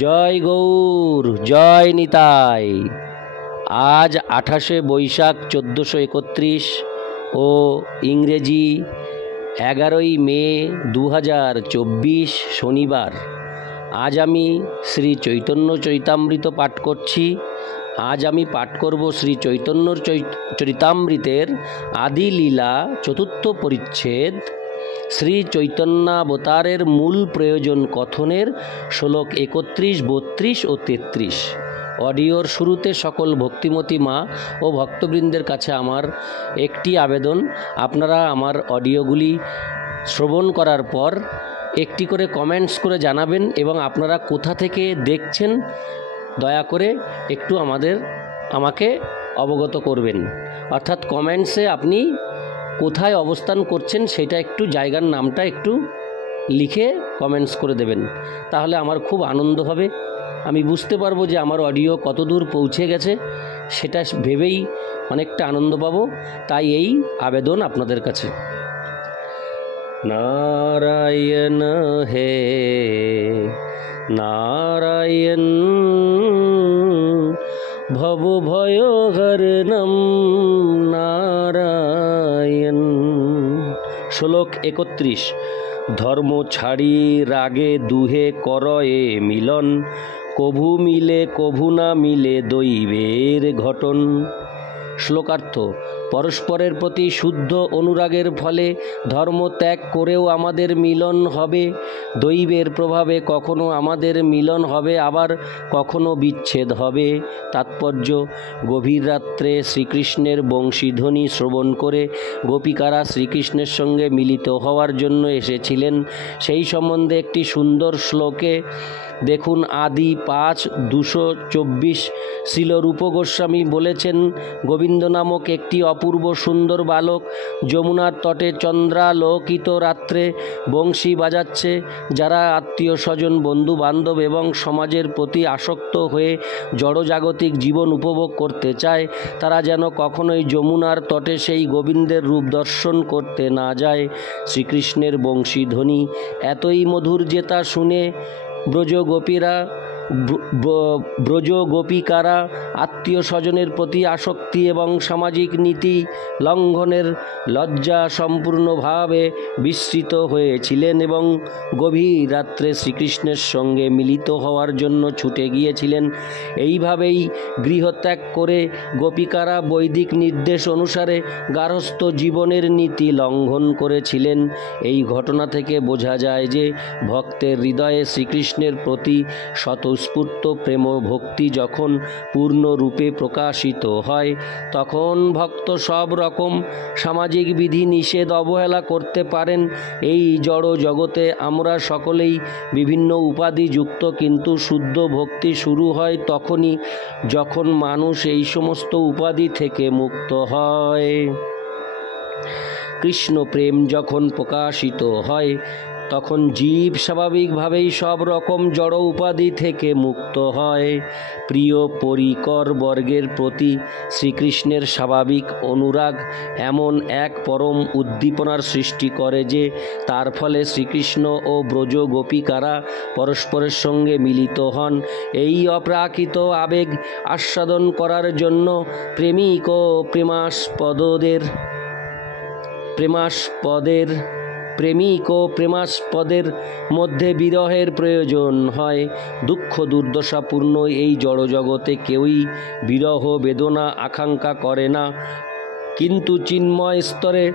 জয় গৌর, জয় নিতাই। আজ 28শে বৈশাখ 1431 ও ইংরেজি 11ই মে 2024 শনিবার। আজ আমি শ্রী চৈতন্য চরিতামৃত পাঠ করছি। আজ আমি পাঠ করব শ্রী চৈতন্য চরিতামৃতের আদি লীলা চতুর্থ পরিচ্ছেদ, শ্রী চৈতন্যাবতারের মূল প্রয়োজন কথনের শ্লোক 31, 32 ও 33। অডিওর শুরুতে সকল ভক্তিমতী মা ও ভক্তবৃন্দের কাছে আমার একটি আবেদন, আপনারা আমার অডিওগুলি শ্রবণ করার পর একটি করে কমেন্টস করে জানাবেন এবং আপনারা কোথা থেকে দেখছেন দয়া করে একটু আমাকে অবগত করবেন। অর্থাৎ কমেন্টসে আপনি কোথায় অবস্থান করছেন সেটা একটু, জায়গার নামটা একটু লিখে কমেন্টস করে দেবেন, তাহলে আমার খুব আনন্দ হবে। আমি বুঝতে পারবো যে আমার অডিও কত দূর পৌঁছে গেছে, সেটা ভেবেই অনেকটা আনন্দ পাবো। তাই এই আবেদন আপনাদের কাছে। নারায়ণ হে নারায়ণ, ভব ভয় হরণম নারায়ণ। শ্লোক 31। ধর্ম ছাড়ি রাগে দুহে করয়ে মিলন, কভু মিলে কভু না মিলে দৈবের ঘটন। শ্লোকার্থ: পরস্পরের প্রতি শুদ্ধ অনুরাগের ফলে ধর্ম ত্যাগ করেও আমাদের মিলন হবে। দৈবের প্রভাবে কখনো আমাদের মিলন হবে, আবার কখনো বিচ্ছেদ হবে। তাৎপর্য: গভীর রাত্রে শ্রীকৃষ্ণের বংশীধ্বনি শ্রবণ করে গোপিকারা শ্রীকৃষ্ণের সঙ্গে মিলিত হওয়ার জন্য এসেছিলেন। সেই সম্বন্ধে একটি সুন্দর শ্লোকে দেখুন। আদি 5:224 শ্রীল রূপ গোস্বামী বলেছেন, গোবিন্দ নামক একটি অপূর্ব সুন্দর বালক যমুনার তটে চন্দ্রালোকিত রাত্রে বংশী বাজাচ্ছে। যারা আত্মীয় স্বজন, বন্ধু বান্ধব এবং সমাজের প্রতি আসক্ত হয়ে জড়জাগতিক জীবন উপভোগ করতে চায়, তারা যেন কখনোই যমুনার তটে সেই গোবিন্দের রূপ দর্শন করতে না যায়। শ্রীকৃষ্ণের বংশী ধ্বনি এতই মধুর যে তা শুনে ব্রজ গোপিকারা আত্মীয় স্বজনের প্রতি আসক্তি এবং সামাজিক নীতি লঙ্ঘনের লজ্জা সম্পূর্ণভাবে বিস্মৃত হয়েছিলেন এবং গভীর রাত্রে শ্রীকৃষ্ণের সঙ্গে মিলিত হওয়ার জন্য ছুটে গিয়েছিলেন। এইভাবেই গৃহত্যাগ করে গোপিকারা বৈদিক নির্দেশ অনুসারে গার্হস্থ্য জীবনের নীতি লঙ্ঘন করেছিলেন। এই ঘটনা থেকে বোঝা যায় যে ভক্তের হৃদয়ে শ্রীকৃষ্ণের প্রতি স্বতঃস্ফূর্ত প্রেম ভক্তি যখন পূর্ণরূপে প্রকাশিত হয়, তখন ভক্ত সব রকম সামাজিক বিধি নিষেধ অবহেলা করতে পারেন। এই জড় জগতে আমরা সকলেই বিভিন্ন উপাধি যুক্ত, কিন্তু শুদ্ধ ভক্তি শুরু হয় তখনই যখন মানুষ এই সমস্ত উপাধি থেকে মুক্ত হয়। কৃষ্ণ প্রেম যখন প্রকাশিত হয় তখন জীব স্বাভাবিকভাবেই সব রকম জড় উপাধি থেকে মুক্ত হয়। প্রিয় পরিকর বর্গের প্রতি শ্রীকৃষ্ণের স্বাভাবিক অনুরাগ এমন এক পরম উদ্দীপনার সৃষ্টি করে যে তার ফলে শ্রীকৃষ্ণ ও ব্রজ গোপিকারা পরস্পরের সঙ্গে মিলিত হন। এই অপ্রাকৃত আবেগ আস্বাদন করার জন্য প্রেমিক ও প্রেমাস্পদের মধ্যে বিরহের প্রয়োজন হয়। দুঃখ দুর্দশাপূর্ণ এই জড়জগতে কেউই বিরহ বেদনা আকাঙ্ক্ষা করে না, কিন্তু চিন্ময় স্তরে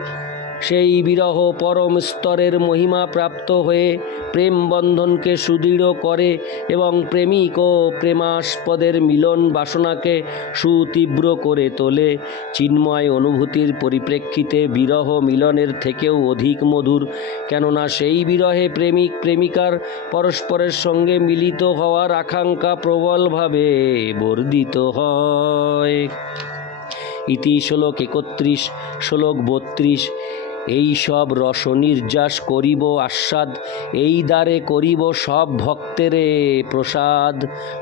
সেই বিরহ পরম স্তরের মহিমা প্রাপ্ত হয়ে প্রেম বন্ধনকে সুদৃঢ় করে এবং প্রেমিক ও প্রেমাস্পদের মিলন বাসনাকে সুতীব্র করে তোলে। চিন্ময় অনুভূতির পরিপ্রেক্ষিতে বিরহ মিলনের থেকেও অধিক মধুর, কেননা সেই বিরহে প্রেমিক প্রেমিকার পরস্পরের সঙ্গে মিলিত হওয়ার আকাঙ্ক্ষা প্রবলভাবে বর্ধিত হয়। ইতি শ্লোক 31। শ্লোক 32। এই সব রস নির্যাস করিব আস্বাদ, এই দ্বারে করিব সব ভক্তেরে প্রসাদ।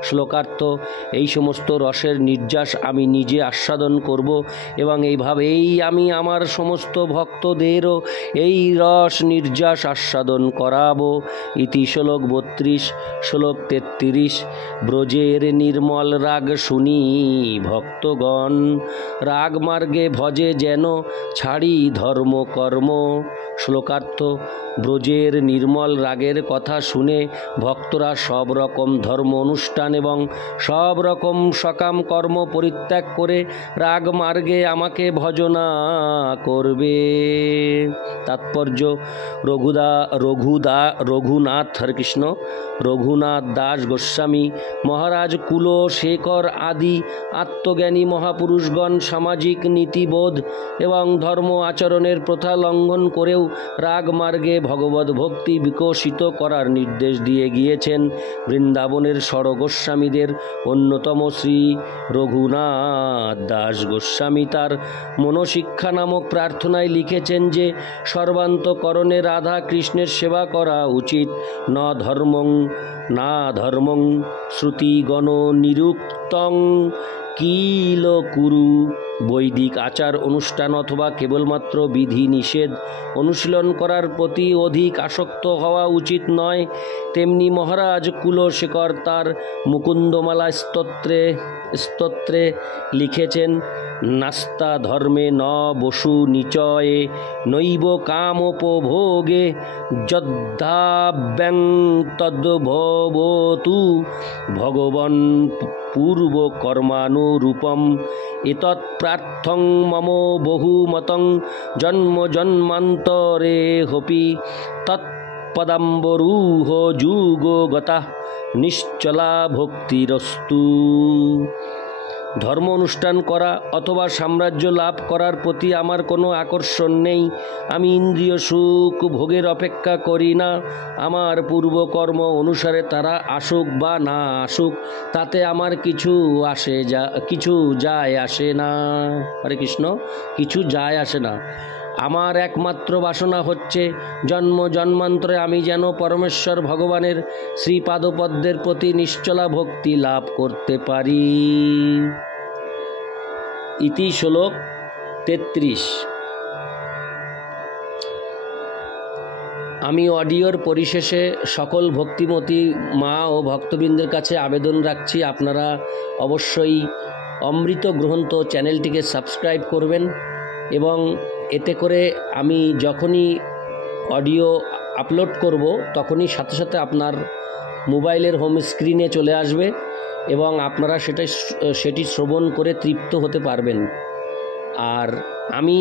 শ্লোকার্থ: এই সমস্ত রসের নির্যাস আমি নিজে আস্বাদন করব এবং এইভাবেই আমি আমার সমস্ত ভক্তদেরও এই রস নির্যাস আস্বাদন করাবো। ইতি শ্লোক 32। শ্লোক 33। ব্রজের নির্মল রাগ শুনি ভক্তগণ, রাগ মার্গে ভজে যেন ছাড়ি ধর্ম কর্ম। শ্লোকার্থ: ব্রজের নির্মল রাগের কথা শুনে ভক্তরা সব রকম ধর্ম অনুষ্ঠান এবং সব রকম সকাম কর্ম পরিত্যাগ করে রাগ মার্গে আমাকে ভজনা করবে। তাৎপর্য: রঘুনাথ হরে কৃষ্ণ রঘুনাথ দাস গোস্বামী মহারাজ কুলশেখর আদি আত্মজ্ঞানী মহাপুরুষগণ সামাজিক নীতিবোধ এবং ধর্ম আচরণের প্রথা লঙ্ঘন করেও রাগ মার্গে ভগবত ভক্তি বিকশিত করার নির্দেশ দিয়ে গিয়েছেন। বৃন্দাবনের ষড় গোস্বামীদের অন্যতম শ্রী রঘুনাথ দাস গোস্বামী তার মনোশিক্ষা নামক প্রার্থনায় লিখেছেন যে সর্বান্তকরণে রাধা কৃষ্ণের সেবা করা উচিত। না ধর্মং শ্রুতিগণ নিরুক্তং কিল কুরু। বৈদিক আচার অনুষ্ঠান অথবা কেবলমাত্র বিধি নিষেধ অনুশীলন করার প্রতি অধিক আসক্ত হওয়া উচিত নয়। তেমনি মহারাজ কুলশেখর তার মুকুন্দমালা স্তোত্রে লিখেছেন, নাস্তা ধর্মে ন বসু নিচয়ে নৈব কামোপভোগে যদ্ধাব্যং তদ্ভবতু ভগবন পূর্ব কর্মানুরূপম এতৎ প্রার্থং মম বহুমতং জন্ম জন্মান্তরে হপি তৎপদাম্বরূহ যুগগতা নিশ্চলা ভক্তিরস্তু। ধর্ম অনুষ্ঠান করা অথবা সাম্রাজ্য লাভ করার প্রতি আমার কোনো আকর্ষণ নেই। আমি ইন্দ্রিয় সুখ ভোগের অপেক্ষা করি না। আমার পূর্বকর্ম অনুসারে তারা আসুক বা না আসুক তাতে আমার কিছু যায় আসে না। হরে কৃষ্ণ, কিছু যায় আসে না। আমার একমাত্র বাসনা হচ্ছে জন্ম জন্মান্তরে আমি যেন পরমেশ্বর ভগবানের শ্রীপাদপদ্মের প্রতি নিশ্চলা ভক্তি লাভ করতে পারি। ইতি শ্লোক 33। আমি অডিওর পরিশেষে সকল ভক্তিমতী মা ও ভক্তবৃন্দের কাছে আবেদন রাখছি, আপনারা অবশ্যই অমৃত গ্রন্থ চ্যানেলটিকে সাবস্ক্রাইব করবেন এবং এতে করে আমি যখনই অডিও আপলোড করব তখনই সাথে সাথে আপনার মোবাইলের হোম স্ক্রিনে চলে আসবে এবং আপনারা সেটি শ্রবণ করে তৃপ্ত হতে পারবেন। আর আমি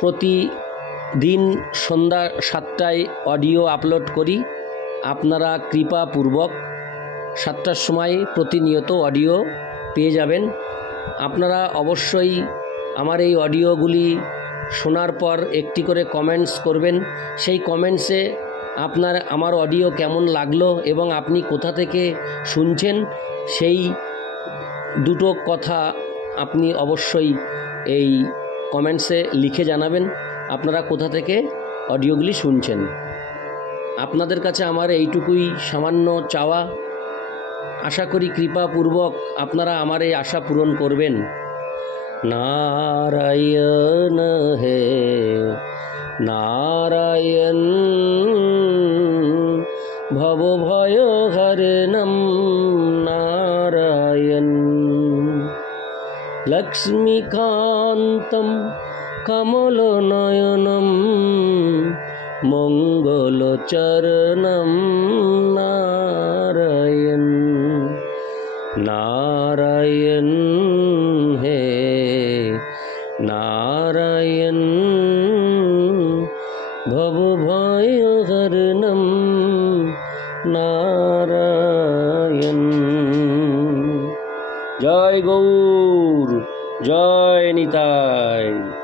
প্রতিদিন সন্ধ্যা 7টায় অডিও আপলোড করি। আপনারা কৃপাপূর্বক 7টার সময় প্রতিনিয়ত অডিও পেয়ে যাবেন। আপনারা অবশ্যই আমার এই অডিওগুলি শোনার পর একটি করে কমেন্টস করবেন। সেই কমেন্টসে আমার অডিও কেমন লাগলো এবং আপনি কোথা থেকে শুনছেন সেই দুটো কথা আপনি অবশ্যই এই কমেন্টসে লিখে জানাবেন আপনারা কোথা থেকে অডিওগুলি শুনছেন। আপনাদের কাছে আমার এইটুকুই সামান্য চাওয়া। আশা করি কৃপাপূর্বক আপনারা আমার এই আশা পূরণ করবেন। नारायण है नारायण भव भय हरणं नारायण लक्ष्मीकान्तं कमलनयनं मंगलचरणं नारायण नारायण है नारायण भव भय हरणं नारायण। जय गौर, जय निताई।